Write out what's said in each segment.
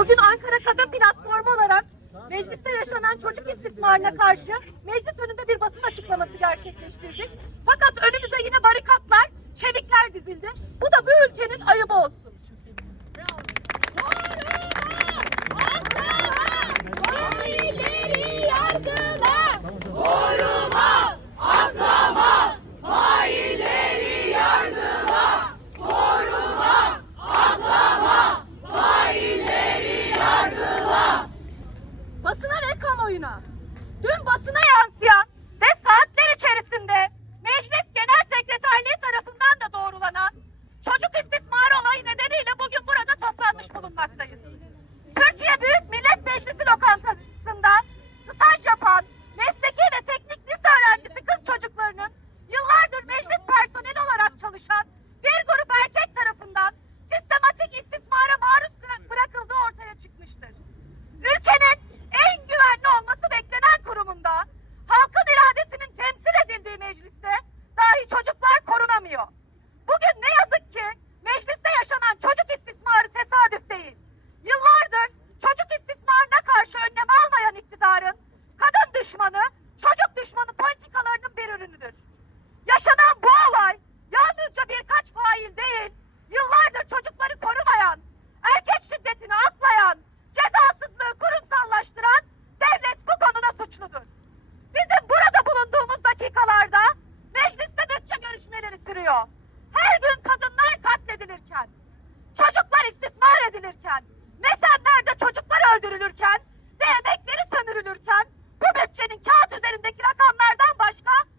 Bugün Ankara Kadın Platformu olarak mecliste yaşanan çocuk istismarına karşı meclis önünde bir basın açıklaması gerçekleştirdik. Fakat önümüze yine barikatlar, çevikler dizildi. Bu da bu ülkenin ayıbı olsun. edilirken, mezenlerde çocuklar öldürülürken ve emekleri sömürülürken bu bütçenin kağıt üzerindeki rakamlardan başka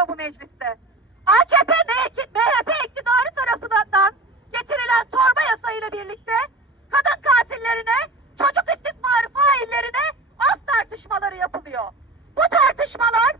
konuşuluyor bu mecliste. AKP, MHP iktidarı tarafından getirilen torba yasayla birlikte kadın katillerine, çocuk istismarı faillerine af tartışmaları yapılıyor. Bu tartışmalar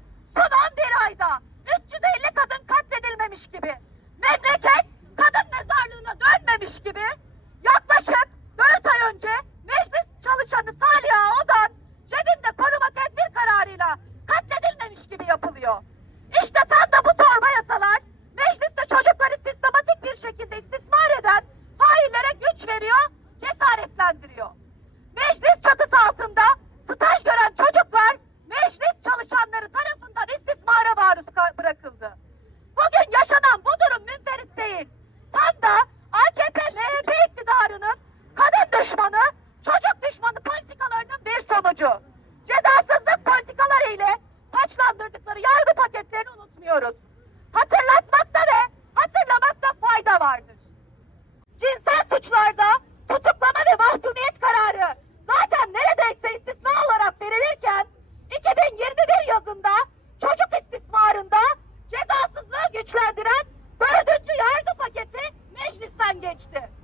vardır. Cinsel suçlarda tutuklama ve mahkumiyet kararı zaten neredeyse istisna olarak verilirken 2021 yazında çocuk istismarında cezasızlığı güçlendiren dördüncü yargı paketi meclisten geçti.